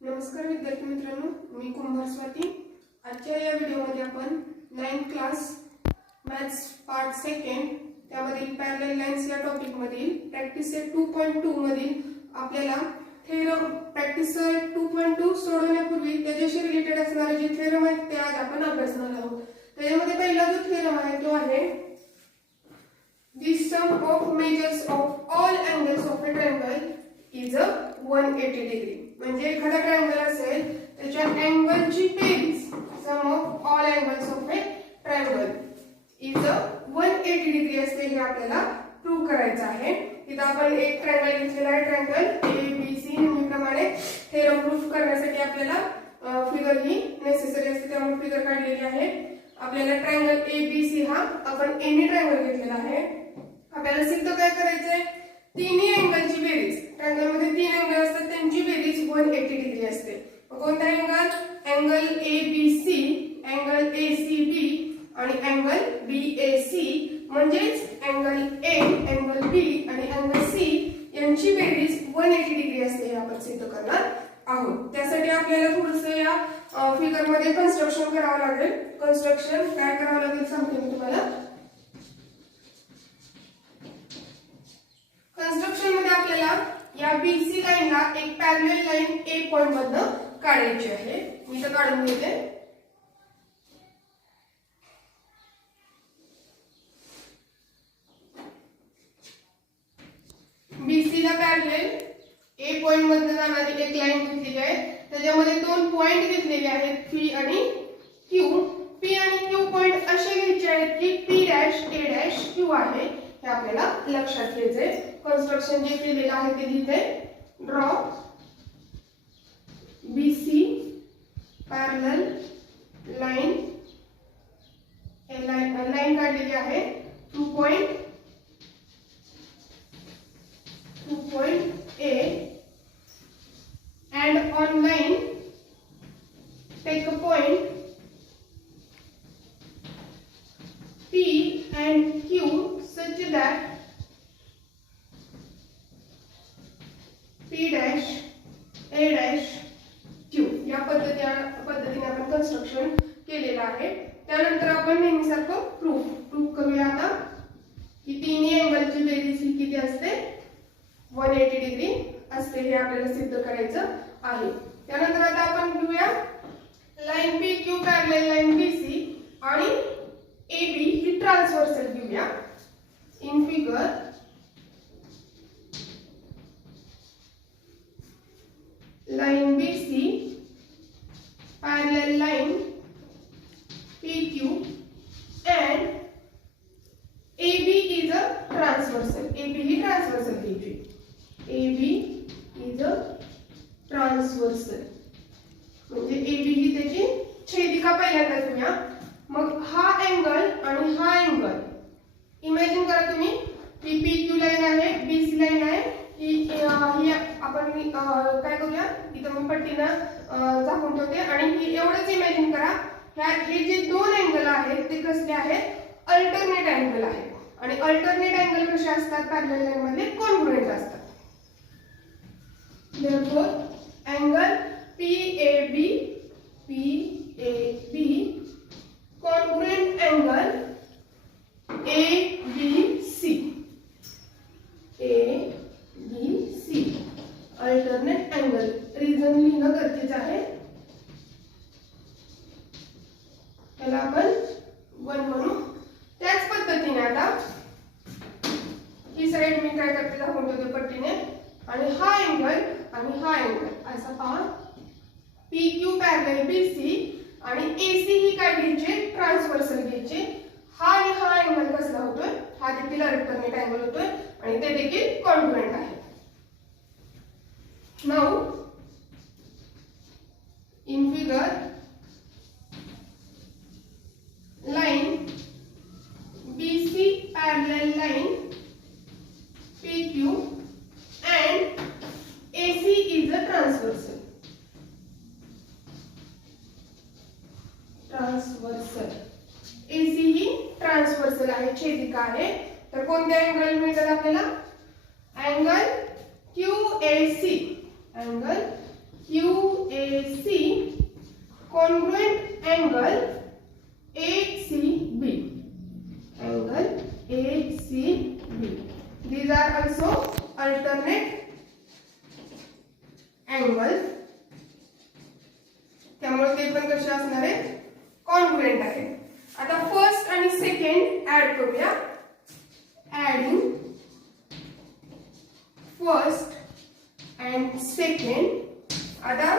नमस्कार विद्यार्थी मित्रांनो, मी कुंभार स्वाती। आजच्या या व्हिडिओमध्ये आपण 9th class maths part second त्यामधील पॅरलल लाईन्स या टॉपिक मधील प्रॅक्टिस सेट 2.2 मधील आपल्याला थेरम प्रॅक्टिस सेट 2.2 सोडवण्यापूर्वी त्याच्याशी रिलेटेड असणारे जे थेरम आहेत ते आज आपण अभ्यासणार आहोत। त्यामध्ये पहिला जो थेरम आहे तो आहे the sum of measures of all angles of a triangle is a 180 degree। म्हणजे एखादा ट्रायंगल असेल त्याच्या अँगलची बेरीज sum of all angles of a triangle is a 180 degree असते हे आपल्याला प्रूव्ह करायचं आहे। इथं आपण एक ट्रायंगल घेतलेला आहे, ट्रायंगल ABC। नेहमीप्रमाणे थेरम प्रूव्ह करण्यासाठी आपल्याला फिगर ही नेसेसरी असते, त्यामुळे फिगर काढलेली आहे। आपल्याला ट्रायंगल ABC हा आपण एनी ट्रायंगल घेतलेला आहे। आपल्याला सिद्ध काय करायचंय, तिन्ही अँगलची बेरीज, ट्रायंगल मध्ये तीन अँगल असतात त्यांची बेरीज 180 डिग्री असते। कोणता angle? Angle ABC, angle ACB आणि अँगल BAC, म्हणजेच अँगल A, अँगल B आणि अँगल C यांची बेरीज 180 डिग्री असते हे आपण सिद्ध करणार आहोत। त्यासाठी आपल्याला थोडंसं या फिगर मध्ये कन्स्ट्रक्शन करावं लागेल। कन्स्ट्रक्शन काय करावं लागेल सांगते मी तुम्हाला। कन्स्ट्रक्शन मध्ये आपल्याला या BC लाईनला एक पॅरलल लाईन A पॉइंट मधनं काढायची आहे। मी तर काढून घेते। BC ला पॅरलल A पॉइंट मधनं जाणारी एक लाईन घेतलेली आहे। त्याच्यामध्ये दोन पॉइंट घेतलेले आहेत P आणि Q। P आणि Q पॉइंट असे घ्यायचे आहेत की P dash A dash Q आहे, हे आपल्याला लक्षात घ्यायचंय। कन्स्ट्रक्शन जे केलेलं आहे ते लिहिते, draw BC parallel line, line काढलेली आहे 2 point A and on line take a point P and Q such that P dash A dash Q या पद्धतीने आपण कन्स्ट्रक्शन केलेलं आहे। त्यानंतर आपण नेहमीसारखं प्रूफ करूया आता की तिन्ही अँगलची बेरीज ही किती असते, 180 डिग्री असते, हे आपल्याला सिद्ध करायचं आहे। त्यानंतर आता आपण घेऊया line PQ parallel line BC आणि AB ही ट्रान्सव्हर्सल घेऊया। In figure line BC parallel line PQ and AB is a transversal। AB he transversal घ्यायची। AB is a transversal म्हणजे AB ही त्याची छेदिका पहिल्यांदा घेऊया। मग हा अँगल आणि हा अँगल इमॅजिन करा तुम्ही की PQ लाईन आहे, BC लाईन आहे, ही आपण काय करूया, इथं मी पट्टीनं झाकून ठेवते आणि ही एवढंच इमॅजिन करा, हे जे दोन अँगल आहेत ते कसले आहेत, अल्टरनेट अँगल आहेत। आणि अल्टरनेट अँगल कसे असतात, पॅरलल लाईन मध्ये कॉन्ग्रुएंट असतात। therefore angle PAB congruent angle ABC alternate angle, reason लिहिणं गरजेचं आहे। त्याला आपण 1 म्हणू। त्याच पद्धतीने आता ही साइड मी काय करते, दाखवून ठेवते पट्टीने, आणि हा अँगल आणि हा अँगल असा पहा, PQ पॅरलल BC आणि AC ही काय घ्यायचे, ट्रान्सव्हर्सल घ्यायचे। हा आणि हा अँगल कसला होतोय, हा देखील अल्टरनेट अँगल होतोय आणि ते देखील कॉन्ग्रुएंट आहे। Now in figure line BC parallel line PQ and AC is a transversal। AC he transversal आहे, छेदिका आहे। तर कोणते अँगल मिळतात आपल्याला, angle QAC, angle QAC congruent angle ACB. Angle ACB. These are also alternate angles. त्यामुळे ते पण कसे असणार आहे, कॉन्ग्रुएंट आहे. आता फर्स्ट आणि सेकंड ऍड करूया. Adding first and second. आता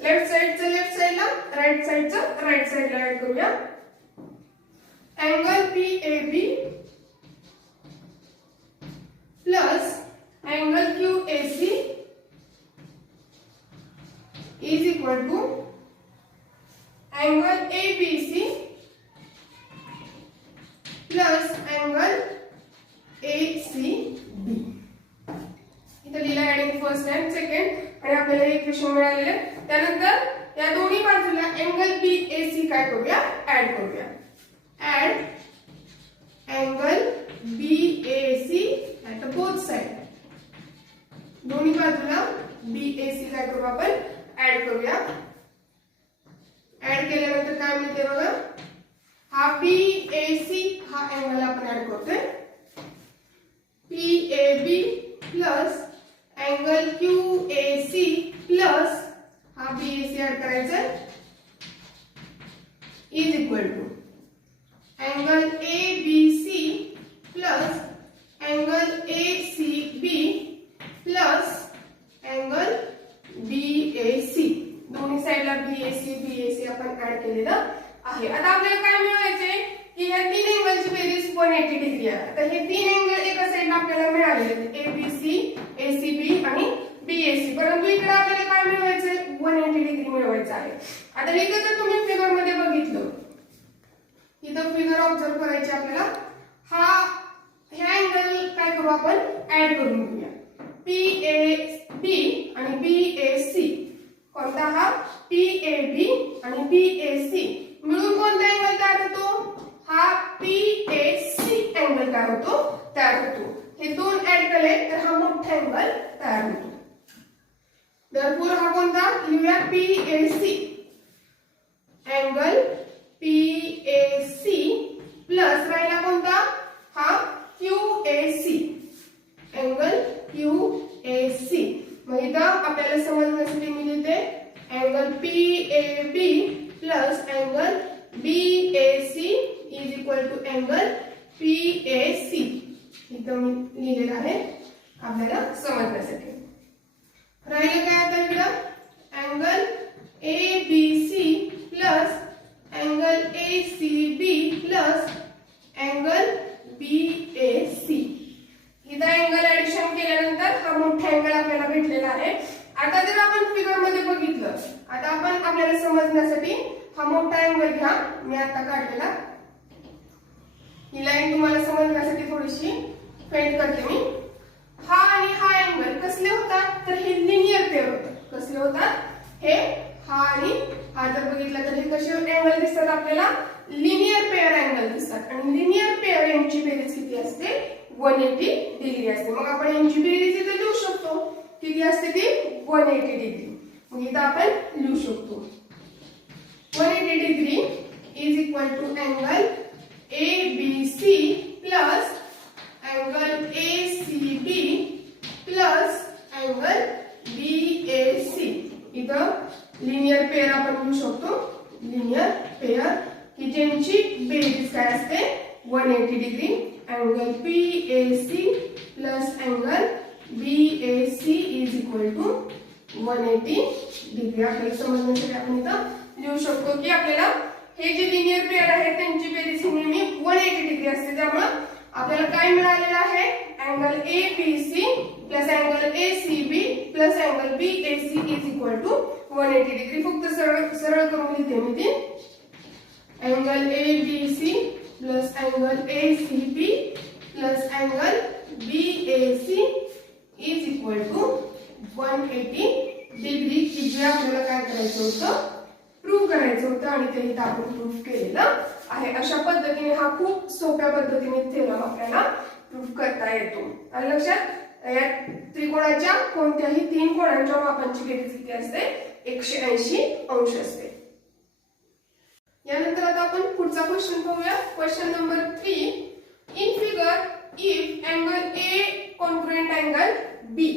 लेफ्ट साइडचं लेफ्ट साइडला, राइट साइडचं राइट साइडला ऍड करूया. Angle PAB plus angle QAC is equal to angle ABC plus angle ACB. इथे लिहिलं ऍडिंग फर्स्ट अँड सेकंड आणि आपल्याला इक्वेशन मिळालेले. त्यानंतर या दोन्ही बाजूला अँगल BAC काय करूया, ऍड करूया. Add angle BAC at both side. दोन्ही बाजूला BAC काय करू आपण, ऍड करूया. ऍड केल्यानंतर काय मिळते बघा, हा PAC हा अँगल आपण ऍड करतोय. PAB plus angle QAC plus हा BAC ऍड करायचा is equal to angle ABC plus angle ACB plus angle BAC. दोन्ही साइडला BAC आपण ऍड केलेलं आहे. आता आपल्याला काय मिळवायचे की या तीन अँगलची बेरीज 180 डिग्री आहे. आता हे तीन अँगल एका साइडला आपल्याला मिळालेले आहेत, ABC, ACB आणि BAC. परंतु इकडे आपल्याला काय मिळवायचंय, 180 डिग्री मिळवायचं आहे. आता इथे जर तुम्ही फिगर मध्ये बघितलं, इथं फिगर ऑब्झर्व करायची आपल्याला. हे अँगल काय करू आपण, ऍड करून घेऊया. PAB आणि BAC. कोणता हा, PAB आणि BAC मिळून कोणता अँगल तयार होतो, हा PAC अँगल काय होतो, तयार होतो. हे दोन ऍड केले तर हा मोठा अँगल तयार होतो. तherefore हा कोणता लिहूया, PAC. अँगल PAC प्लस राहिला कोणता, हा QAC. Angle QAC. मग इथं आपल्याला समजण्यासाठी मी लिहिते angle PAB plus angle BAC is equal to angle PAC. इथं मी लिहिलेलं आहे आपल्याला समजण्यासाठी. राहिलं काय आता इकडं, angle ABC plus angle ACB plus angle BAC. इथं अँगल ऍडिशन केल्यानंतर हा मोठा अँगल आपल्याला भेटलेला आहे. आता जर आपण फिगर मध्ये बघितलं, आता आपण आपल्याला समजण्यासाठी हा मोठा अँगल घ्या. मी आता काढलेला ही लाईन तुम्हाला समजण्यासाठी थोडीशी पेंट करते मी. हा आणि हा अँगल कसले होतात, तर हे लिनियर पेअर होतात. कसले होतात, हे हा आणि हा जर बघितला तर हे कसे अँगल दिसतात आपल्याला, लिनियर पेअर अँगल दिसतात. आणि लिनियर पेअर यांची बेरीज किती असते, 180 डिग्री असते. मग आपण यांची बेरीज इथे लिहू शकतो, किती असते ती, 180 डिग्री. मग इथं आपण लिहू शकतो 180 degree is equal to angle ABC plus angle ACB plus angle BAC. इथं लिनियर पेअर आपण लिहू शकतो, लिनियर पेअर की ज्यांची बेरीज काय असते, 180 degree. Angle PAC plus angle BAC is equal to 180 degree. आपल्याला समजण्यासाठी आपण इथं लिहू शकतो की आपल्याला हे जे लिनियर पेअर आहे त्यांची बेरीज ही नेहमी 180 डिग्री असते. त्यामुळे आपल्याला काय मिळालेलं आहे, angle ABC plus angle ACB plus angle BAC is equal to 180 degree. फक्त सरळ करून लिहिते मी ते. Angle ABC plus angle ACB plus angle BAC is equal to 180 degree. की जे आपल्याला काय करायचं होतं, प्रूव्ह करायचं होतं आणि ते इथं आपण प्रूव्ह केलेलं आहे. अशा पद्धतीने हा खूप सोप्या पद्धतीने थेरम आपल्याला प्रूव्ह करता येतो. आणि लक्षात या त्रिकोणाच्या कोणत्याही तीन कोणांच्या मापांची बेरीज किती असते, 180 अंश असते. यानंतर आता आपण पुढचा क्वेश्चन पाहूया. Question number 3. In figure if angle A congruent angle B.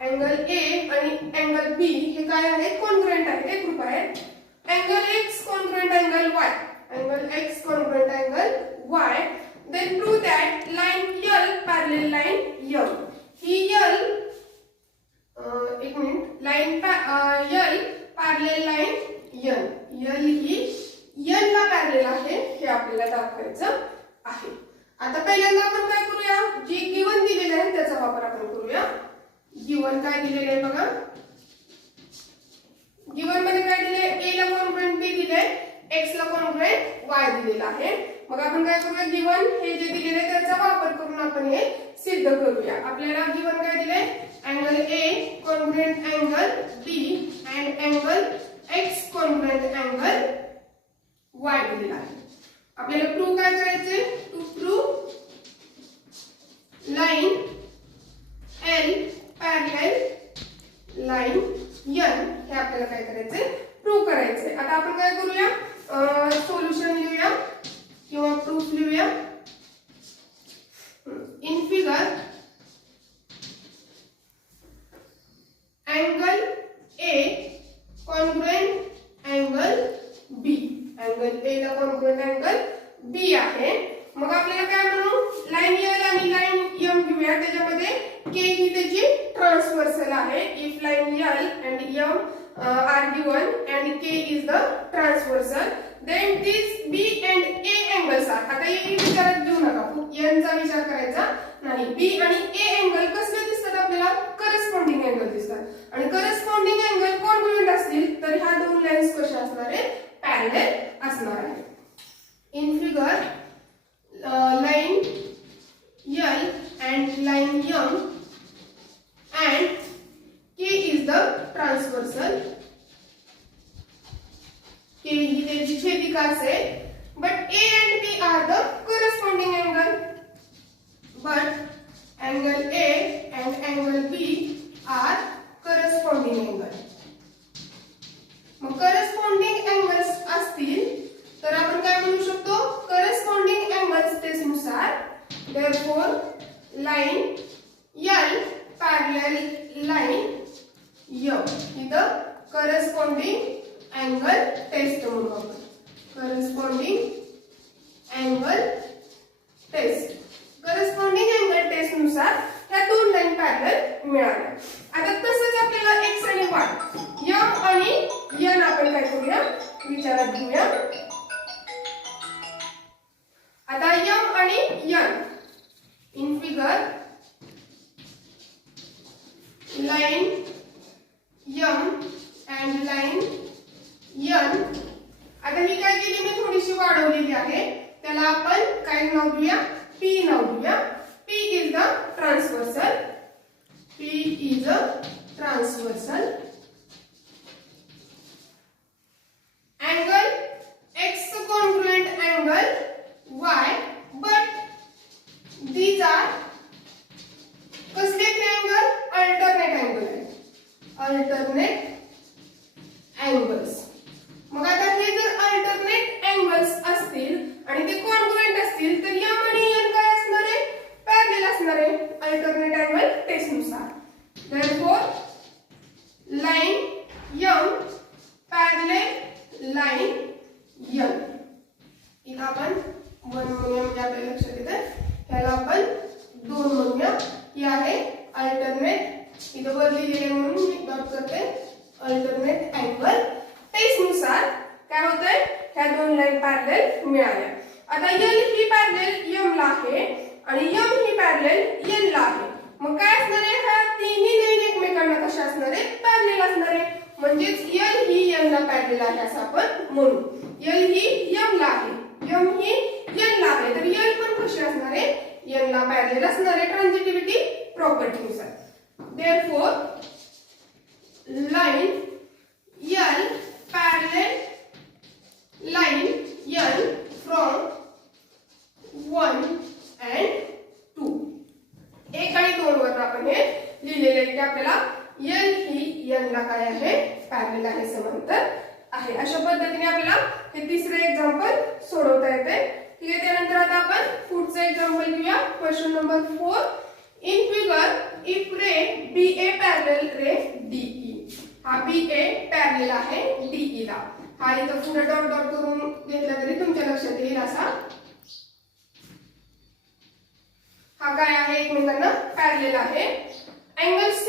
Angle A आणि अँगल बी हे काय आहेत? कॉन्ग्रुएंट आहेत, एकरूप आहेत. Angle x congruent angle y. Angle x congruent angle y. Then prove that line L parallel line m. ही l एक मिनिट, line L parallel line n. L ही एन ला पॅरलल आहे हे आपल्याला दाखवायचं आहे. आता पहिल्यांदा आपण काय करूया, जी गिवन दिलेले आहे त्याचा वापर आपण करूया. गिवन काय दिलेले आहे बघा. गिवन मध्ये काय दिले? ए ला कॉन्ग्रुएंट बी दिले, एक्स ला कॉन्ग्रुएंट वाय दिलेला आहे. मग आपण काय करूया, गिवन हे जे दिलेले आहे त्याचा वापर करून आपण हे सिद्ध करूया. आपल्याला गिवन काय दिले? Angle A congruent angle B and angle x congruent angle Y दिलेला आहे. आपल्याला प्रूव्ह काय करायचे? To prove line L parallel line N हे आपल्याला काय करायचे? प्रूव्ह करायचे. आता आपण काय करूया, सोल्युशन लिहूया किंवा प्रूफ लिहूया. In figure angle A congruent angle B. Angle A ला कॉन्ग्रुएंट अँगल बी आहे. मग आपल्याला काय म्हणू, लाईन एल आणि लाईन एम घेऊया. त्याच्यामध्ये के ही त्याची ट्रान्सव्हर्सल आहे. If line L and M are given and K is the transversal, then this B and A angles are. आता ए विचारात घेऊ नका, एन चा विचार करायचा नाही. बी आणि ए अँगल कसले दिसतात आपल्याला? करस्पॉन्डिंग अँगल दिसतात. आणि करस्पॉन्डिंग अँगल कॉन्ग्रुएंट असतील तर ह्या दोन लाईन्स कशा असणार आहे? पॅरलल असणार आहे. In figure line L and line M and K is the transversal. K ही त्याची छेदिका असेल. But a and b are the corresponding angle. But angle a and angle b are corresponding angle. मग corresponding angles असतील तर आपण काय म्हणू शकतो? करस्पॉन्डिंग अँगल्स टेस्टनुसार therefore line L parallel line m. इथं करस्पॉन्डिंग अँगल टेस्ट म्हणून आपण corresponding angle test. Corresponding angle test नुसार ह्या दोन लाईन पॅरलल मिळाल्या. आता तसंच आपल्याला एक्स आणि वाय, एम आणि एन आपण काय करूया, विचारात घेऊया. आता एम आणि N in figure line M and line N. आता ही काय केली मी थोडीशी वाढवलेली आहे. त्याला आपण काय नाव देऊया? पी नाव देऊया. P is the transversal. P is a transversal. Angle x congruent angle Y. But these are कसले ट्रायंगल? अल्टरनेट अँगल आहे. Alternate angles. मग आता हे जर अल्टरनेट अँगल्स असतील आणि ते कॉन्ग्रुएंट असतील तर एम आणि एन काय असणार आहे? पॅरलल असणार आहे अल्टरनेट अँगल टेस्ट नुसार. Therefore line M parallel line N. इथं आपण 1 म्हणूया, म्हणजे आपल्या लक्षात येतं. ह्याला आपण 2 म्हणूया. ही आहे अल्टरनेट. इथं वर लिहिलेले म्हणून मी डॉट करते. अल्टरनेट अँगल टेस्ट नुसार काय होतंय? ह्या दोन लाईन पॅरलल मिळाल्या. आता एल ही पॅरलल एम ला आहे आणि एम ही पॅरलल एन ला आहे. मग काय असणार आहे? ह्या तिन्ही लाईन एकमेकांना कशा असणार आहे? पॅरलल असणार आहे. म्हणजेच एल ही एन ला पॅरलल आहे असं आपण म्हणू. एल ही एम ला आहे, एम ही एन ला आहे, तर एल पण कशी असणार आहे? एन ला पॅरलल असणार आहे ट्रान्झिटिव्हिटी प्रॉपर्टी नुसार. Therefore line L parallel line N from 1 and 2. 1 आणि 2 वर आपण हे लिहिलेले आहे की आपल्याला एल ही एन ला काय आहे? पॅरलल आहे, समांतर आहे. आहे. अशा पद्धतीने आपल्याला हे तिसरे एक्झाम्पल सोडवता येते. ठीक आहे, त्यानंतर आता आपण पुढचं एक्झाम्पल घेऊया. Question number 4. In figure if ray BA parallel ray DE. हा BA पॅरलल आहे DE ला. हा इथं पुढे डॉट डॉट करून घेतला तरी तुमच्या लक्षात येईल असा. हा काय आहे, एकमेकांना पॅरलल आहे. अँगल C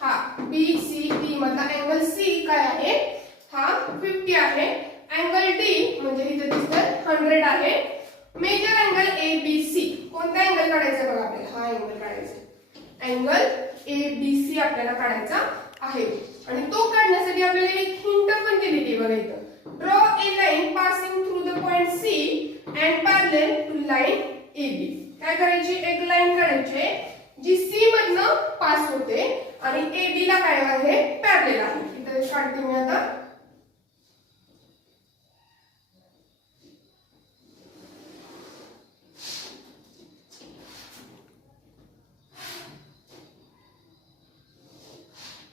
हा BCD मधला अँगल C काय आहे, हा 50 आहे. अँगल D म्हणजे इथे दिसतं 100 आहे. Major angle ABC. कोणता अँगल काढायचा बघा आपल्याला, हा अँगल काढायचा. अँगल ABC आपल्याला काढायचा आहे. आणि तो काढण्यासाठी आपल्याला एक हिंट पण दिलेली आहे बघा इथं. Draw a line passing through the point C and parallel to line AB. काय करायची, एक लाईन काढायची जी C मधनं पास होते आणि AB ला काय आहे, पॅरलल आहे. इथे काढते मी आता.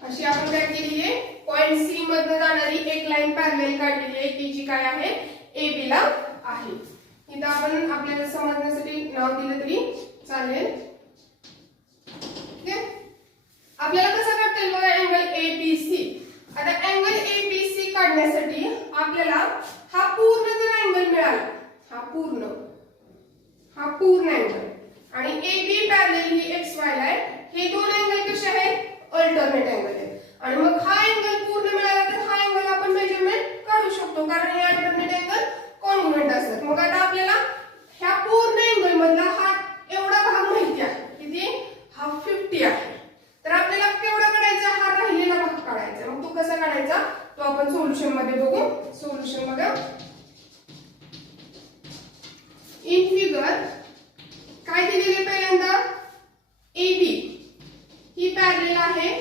अशी आपण काय केली आहे, पॉइंट C मधनं जाणारी एक लाईन पॅरलल काढलेली आहे की जी काय आहे, AB ला आहे. इथं आपण आपल्याला समजण्यासाठी नाव दिलं तरी चालेल. आपल्याला कसं काढता येईल बघा अँगल ABC. आता अँगल ABC काढण्यासाठी आपल्याला हा पूर्ण जर अँगल मिळाला, हा पूर्ण अँगल आणि AB पॅरलल ही XY ला आहे. हे दोन अँगल कसे आहेत, अल्टरनेट अँगल आहेत. आणि मग हा अँगल पूर्ण मिळाला तर हा अँगल आपण मेजरमेंट काढू शकतो, कारण हे अल्टरनेट अँगल कॉन्ग्रुएंट असतात. मग आता आपल्याला ह्या पूर्ण अँगल मधला हा एवढा भाग माहिती आहे, किती, हा 50 आहे. तर आपल्याला केवढा काढायचा, हा राहिलेला भाग काढायचा. मग तो कसा काढायचा, तो आपण सोल्युशन मध्ये बघू. सोल्युशन बघा. इन फिगर काय दिलेले पहिल्यांदा, AB ही पॅरलल आहे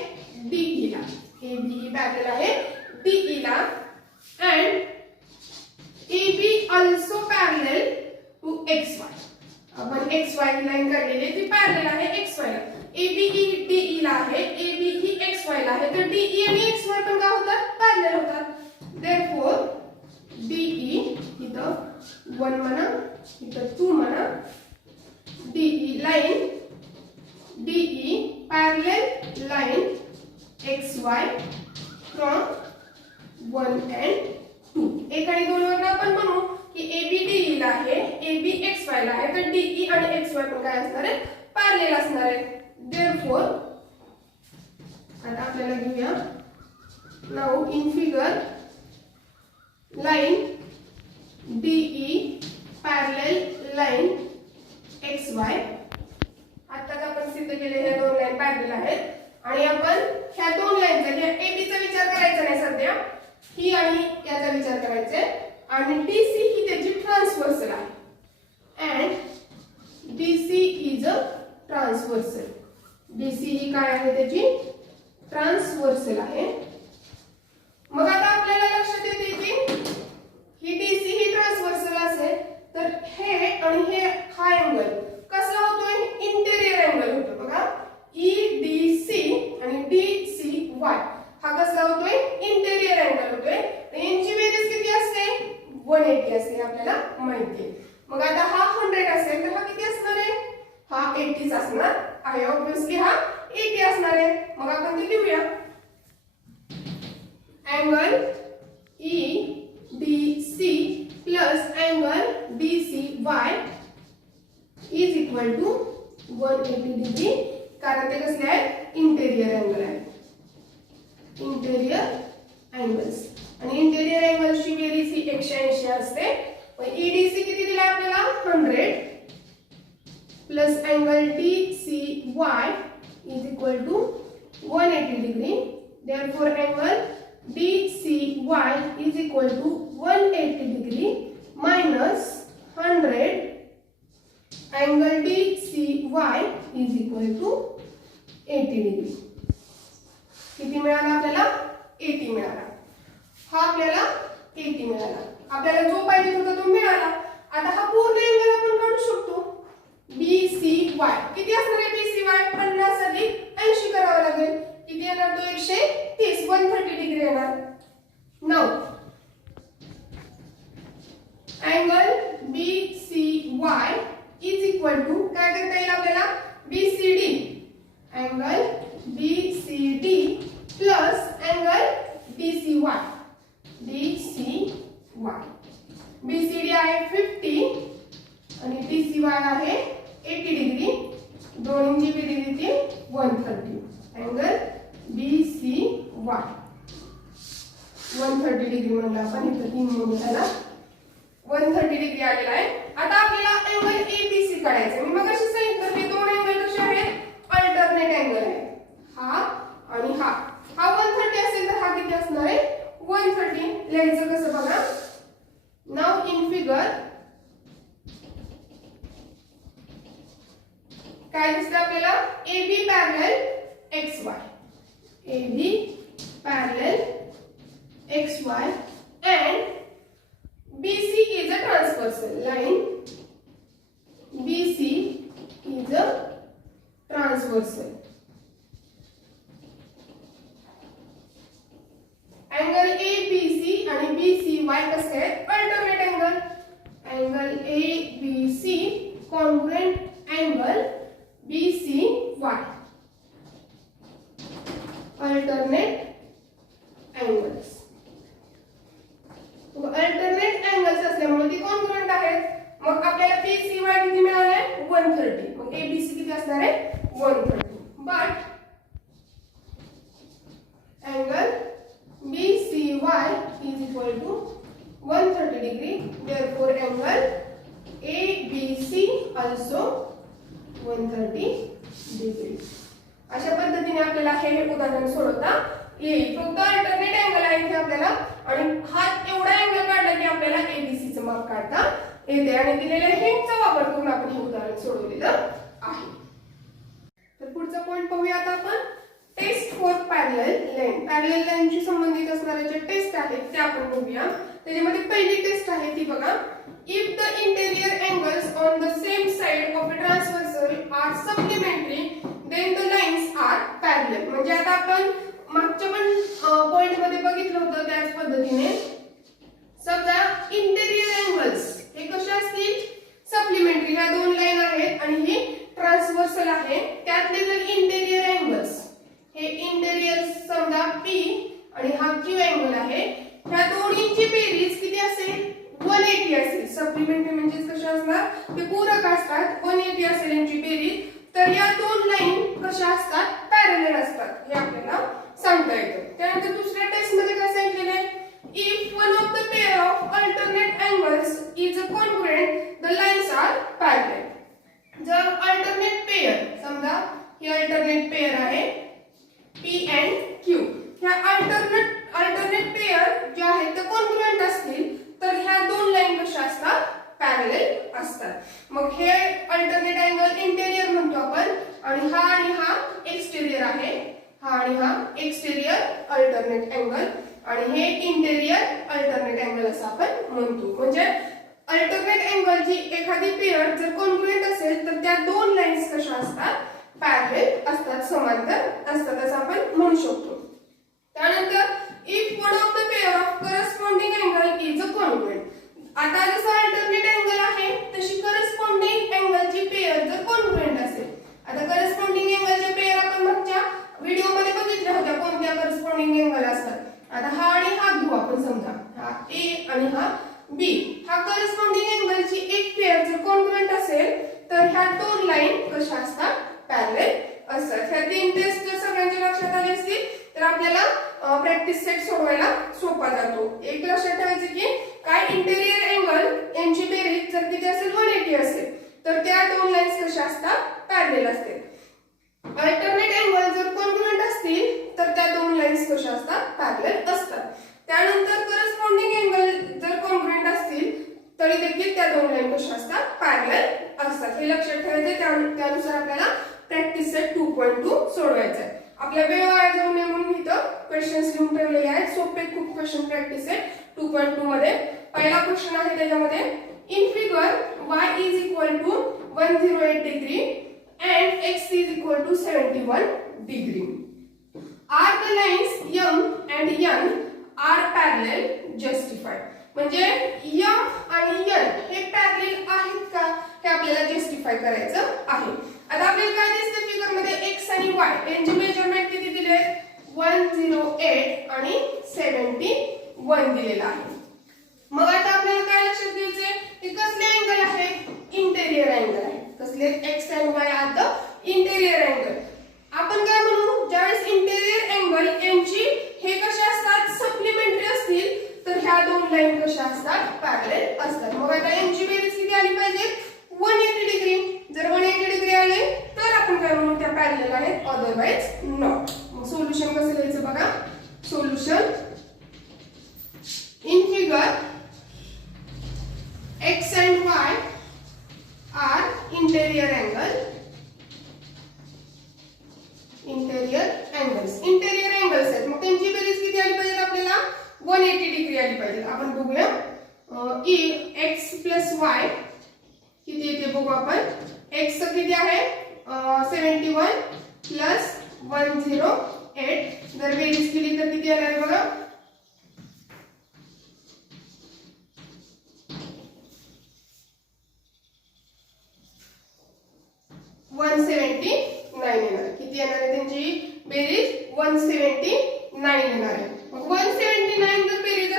DE ला. AB ही पॅरलल आहे DE ला. And AB also parallel to XY. आपण XY लाईन काढलेली ती पॅरलल आहे XY ला. AB ही DE ला आहे, AB ही XY ला आहे. तर DE आणि XY पण काय होतात, पॅरलल होतात. therefore DE इथं 1 म्हणा, इथं 2 म्हणा. DE line, DE parallel line XY from 1 and 2. 1 आणि 2 वरून आपण म्हणू की AB DE ला आहे, AB XY ला आहे. तर DE आणि XY पण काय असणार आहे, पॅरलल असणार आहे. therefore आता आपल्याला घेऊया now in figure line DE parallel line XY. आता आपण सिद्ध केले ह्या दोन लाईन पॅरलल आहेत आणि आपण ह्या दोन लाईनचा, ह्या AB चा विचार करायचा नाही सध्या, ही आणि याचा विचार करायचा आहे. आणि DC ही त्याची ट्रान्सव्हर्सल आहे. And DC is a transversal. DC ही काय आहे, त्याची ट्रान्सव्हर्सल आहे. मग आता आपल्याला लक्षात येते की ही DC ही ट्रान्सव्हर्सल असेल तर हे आणि हे हा अँगल कसला होतोय, इंटेरियर अँगल होतो बघा. EDC आणि DCY हा कसला होतोय, इंटेरियर अँगल होतोय. यांची बेरीज किती असते, 180 असते, आपल्याला माहिती आहे. मग आता हा 100 असेल तर हा किती असणार आहे, हा 80 असणार आहे. ऑब्वियसली हा 80 असणार आहे. मग आपण ते लिहूया. Angle EDC plus angle DCY is equal to 180 degree, कारण ते कसले आहेत, इंटेरियर अँगल आहे. इंटेरियर अँगल्स आणि इंटेरियर अँगल्सची बेरीज ही 180 असते. EDC किती दिला आपल्याला, 100 plus angle DCY is equal to 180 degree. therefore angle DCY is equal to 180 degree minus 100 angle DCY is equal to 80 degree. किती मिळाला आपल्याला, 80 मिळाला. हा आपल्याला 80 मिळाला. आपल्याला जो पाहिजे होता तो मिळाला. आता हा पूर्ण अँगल आपण काढू शकतो. BCY किती असणार आहे, BCY 50 अधिक 80 करावं लागेल. किती येणार, तो 130, 130 डिग्री येणार. Now BCY is equal to काय करता येईल आपल्याला BCD angle BCD plus angle DCY BCD आहे 50 आणि DCY आहे 80 डिग्री दोन्हींची बेरीज येते 130 अँगल BCY 130 डिग्री म्हणलं आपण इथं 3 म्हणून त्याला 130 डिग्री आलेला आहे. आता आपल्याला अँगल ABC काढायचा आहे. मी मगाशी सांगितलं हे दोन अँगल कसे आहेत अल्टरनेट अँगल आहे हा आणि हा 130 असेल तर हा किती असणार आहे 130. लिहायचं कसं बघा. नाउ इन फिगर काय दिसतं आपल्याला AB parallel XY AB parallel XY and BC is a transversal line. BC is a transversal. Angle ABC आणि BCY कसे आहेत alternate angle. Angle ABC congruent angle BCY alternate angles. Alternate angles असल्यामुळे ती congruent आहेत. मग आपल्याला BCY किती मिळाले 130. मग ABC किती असणार आहे 130. But angle BCY is equal to 130 degree. Therefore, angle ABC also 130 degree. अशा पद्धतीने आपल्याला हे उदाहरण सोडवता येईल. फक्त अल्टरनेट अँगल आहे इथे आपल्याला आणि हा एवढा अँगल काढला की आपल्याला ABC चं माप काढता येते आणि दिलेल्या हिंटचा वापर करून आपण हे उदाहरण सोडवलेलं आहे. तर पुढचा पॉइंट पाहूया आता आपण. Test for parallel line. Parallel लाईनशी संबंधित असणाऱ्या ज्या टेस्ट आहेत त्या आपण बघूया. त्याच्यामध्ये पहिली टेस्ट आहे ती बघा. If the interior angles on the same side of a transversal are supplementary then the lines are parallel. म्हणजे आता आपण मागच्या पण पॉइंट मध्ये बघितलं होतं त्याच पद्धतीने समजा इंटेरियर अँगल्स हे कसे असतील सप्लिमेंटरी. ह्या दोन लाईन आहेत आणि ही ट्रान्सव्हर्सल आहे. त्यातले जर इंटेरियर अँगल्स हे इंटेरियर समजा P आणि हा Q अँगल आहे. ह्या दोन्हींची बेरीज किती असेल 180 असेल. सप्लिमेंटरी म्हणजे कशा असणार ते पूरक असतात. 180 असेल यांची बेरीज. तर या दोन लाईन कशा असतात पॅरलल असतात हे आपल्याला सांगता येतं. त्यानंतर दुसऱ्या टेस्ट मध्ये काय सांगितलेलं आहे if one of the pair of alternate angles is a congruent the lines are parallel. जर अल्टरनेट पेअर समजा ही अल्टरनेट पेअर आहे P and Q. ह्या अल्टरनेट पेअर जे आहेत ते कॉन्ग्रुएंट असतील तर ह्या दोन लाईन कशा असतात पॅरलल असतात. मग हे अल्टरनेट अँगल इंटेरियर म्हणतो आपण आणि हा एक्सटेरियर आहे. हा आणि हा एक्सटेरियर अल्टरनेट अँगल आणि हे इंटेरियर अल्टरनेट अँगल असं आपण म्हणतो. म्हणजे अल्टरनेट अँगल जी एखादी पेअर जर कॉन्ग्रुएंट असेल तर त्या दोन लाईन्स कशा असतात पॅरलल असतात समांतर असतात असं आपण म्हणू शकतो. त्यानंतर if one of the pair of corresponding angle is a congruent. आता जसं अल्टरनेट अँगल आहे तशी करस्पॉन्डिंग अँगलची पेअर जर कॉन्ग्रुएंट असेल. आता करस्पॉन्डिंग अँगलच्या पेअर आपण मागच्या व्हिडिओ मध्ये बघितल्या होत्या कोणत्या करस्पॉन्डिंग अँगल असतात. आता हा आणि हा घेऊ आपण समजा हा A आणि हा B. हा करस्पॉन्डिंग अँगलची एक पेअर जर कॉन्ग्रुएंट असेल तर ह्या दोन लाईन कशा असतात पॅरलल असतात. ह्या तीन टेस्ट जर सगळ्यांच्या लक्षात आली असतील तर आपल्याला प्रॅक्टिस सेट सोडवायला सोपा जातो. एक लक्षात ठेवायचं की काय इंटेरियर अँगल यांची बेरीज जर किती असेल 180 असेल तर त्या दोन लाईन्स कशा असतात पॅरलल असतात. अल्टरनेट अँगल जर कॉन्ग्रुएंट असतील तर त्या दोन लाईन्स कशा असतात पॅरलल असतात. त्यानंतर करस्पॉन्डिंग अँगल जर कॉन्ग्रुएंट असतील तरी देखील त्या दोन लाईन कशा असतात पॅरलल असतात. हे लक्षात ठेवायचं. त्यानुसार आपल्याला प्रॅक्टिस सेट 2.2 सोडवायचा आहे. आपल्या वेळ वाया जाऊ नये म्हणून इथं क्वेश्चन्स लिहून ठेवलेले आहेत. सोपे खूप क्वेश्चन प्रॅक्टिस सेट 2.2 मध्ये. पहिला क्वेश्चन आहे त्याच्यामध्ये in figure y is equal to 108 degree and x is equal to 71 degree. Are the lines M and N are parallel? Justify. म्हणजे M आणि N हे पॅरलल आपल्याला जस्टिफाय करायचं आहे. आता आपल्याला काय दिसतं फिगर मध्ये x आणि y यांचे मेजरमेंट किती दिले? 108 आणि 71 दिलेला आहे. मग आता आपल्याला काय लक्षात घ्यायचंय की कसले अँगल आहे? इंटेरियर अँगल आहे. कसले? x and y are the interior angle. आपण काय म्हणू? ज्यावेळेस इंटेरियर अँगल यांची हे कशा असतात? सप्लिमेंटरी असतील तर ह्या दोन लाईन कशा असतात? पॅरलल असतात. मग आता यांची बेरीज किती आली पाहिजे? 180 डिग्री. जर 180 डिग्री आले तर आपण काय म्हणू? त्या पॅरलल आहेत, अदरवाइज नॉट. मग सोल्युशन कसं लिहायचं बघा. Solution in figure x and y are interior angles. आहेत. मग त्यांची बेरीज किती आली पाहिजे आपल्याला? 180 डिग्री आली पाहिजे. आपण बघूया x plus y किती येते बघू आपण. x किती आहे? 71 प्लस 108. जर बेरीज केली तर किती येणार बघा? 179 येणार. किती येणार आहे त्यांची बेरीज? 179 येणार आहे. मग 179 जर बेरीज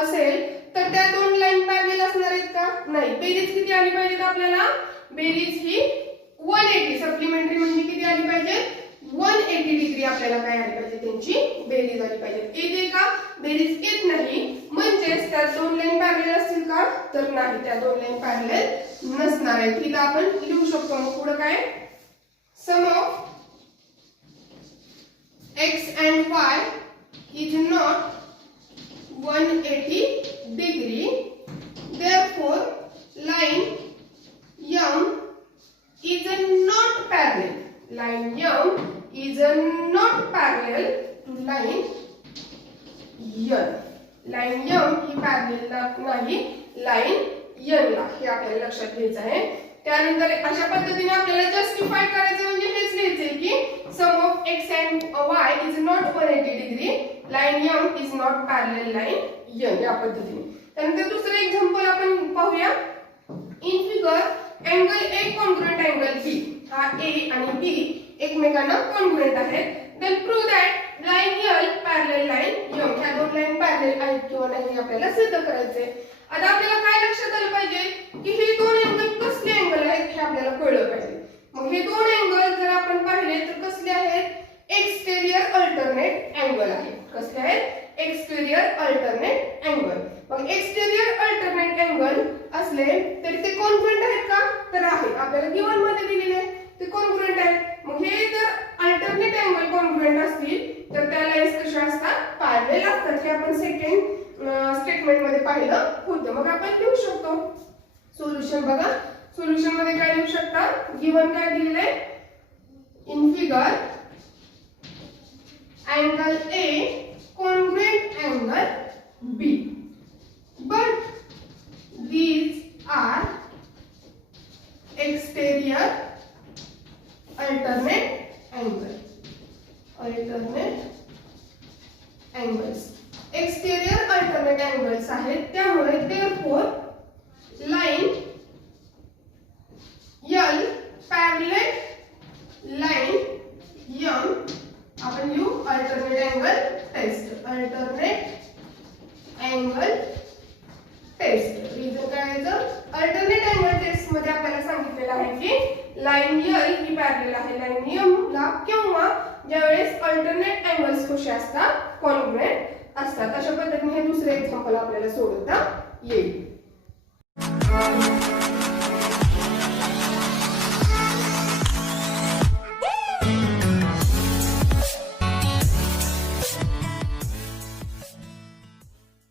असेल तर त्या दोन लाईन पॅरलल असणार आहेत का? नाही. बेरीज किती आली पाहिजे आपल्याला? बेरीज ही 180 सप्लिमेंटरी म्हणजे किती आली पाहिजे? 180 डिग्री आपल्याला काय आली पाहिजे? त्यांची बेरीज आली पाहिजे. येते का? बेरीज येत नाही. म्हणजेच त्या दोन लाईन पॅरलल असतील का? तर नाही, त्या दोन लाईन पॅरलल नसणार आहेत. इथं आपण लिहू शकतो. मग पुढे काय? सम of x and y is not 180 degree. Therefore, line M is not parallel. Line M is not parallel to line N. Line M he parallel नाही लाईन N ला. हे आपल्याला लक्षात घ्यायचं आहे. त्यानंतर अशा पद्धतीने आपल्याला जस्टिफाय करायचं म्हणजे हेच लिहायचंय की sum of x and y is not 180 degree. Line M is not parallel line N. या पद्धतीने. त्यानंतर दुसरं एक्झाम्पल आपण पाहूया. In figure angle A congruent angle B. हा A आणि B एकमेकांना कॉन्ग्रुएंट आहेत. Then prove that line L parallel line M. ह्या दोन लाईन पॅरलल आहेत किंवा नाही आपल्याला सिद्ध करायचे. आता आपल्याला काय लक्षात आलं पाहिजे की हे दोन अँगल कसले अँगल आहेत हे आपल्याला कळलं पाहिजे. मग हे दोन अँगल जर आपण पाहिले तर कसले आहेत? एक्सटेरियर अल्टरनेट अँगल आहेत. कसले आहेत? Exterior alternate angle. मग एक्सटेरियर अल्टरनेट अँगल असले तरी ते कॉन्ग्रुएंट आहेत का? तर आहेत. आपल्याला गिवन मध्ये दिलेले ते कॉन्ग्रुएंट आहेत. मग हे जर अल्टरनेट अँगल कॉन्ग्रुएंट असतील तर त्या लाईन्स कशा असतात? पॅरलल असतात. हे आपण सेकंड स्टेटमेंट मध्ये पाहिलं होतं. मग आपण लिहू शकतो सोल्युशन. बघा सोल्युशन मध्ये काय लिहू शकता? गिवन काय दिलेलं आहे? In figure angle A congruent angle B, but these are exterior alternate angles. Exterior alternate angles आहेत. त्यामुळे therefore line L parallel line M आपण लिहू अल्टरनेट अँगल टेस्ट. रिझन काय आहे? अल्टरनेट अँगल टेस्ट मध्ये आपल्याला सांगितलेलं आहे की लाईन L ही पॅरलल आहे लाईन M ला किंवा ज्यावेळेस अल्टरनेट अँगल्स कसे असतात? कॉन्ग्रुएंट असतात. अशा पद्धतीने हे दुसरे एक्झाम्पल आपल्याला सोडवता येईल.